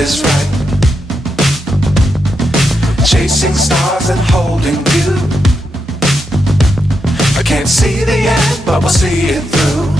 is right. Chasing stars and holding you. I can't see the end, but we'll see it through.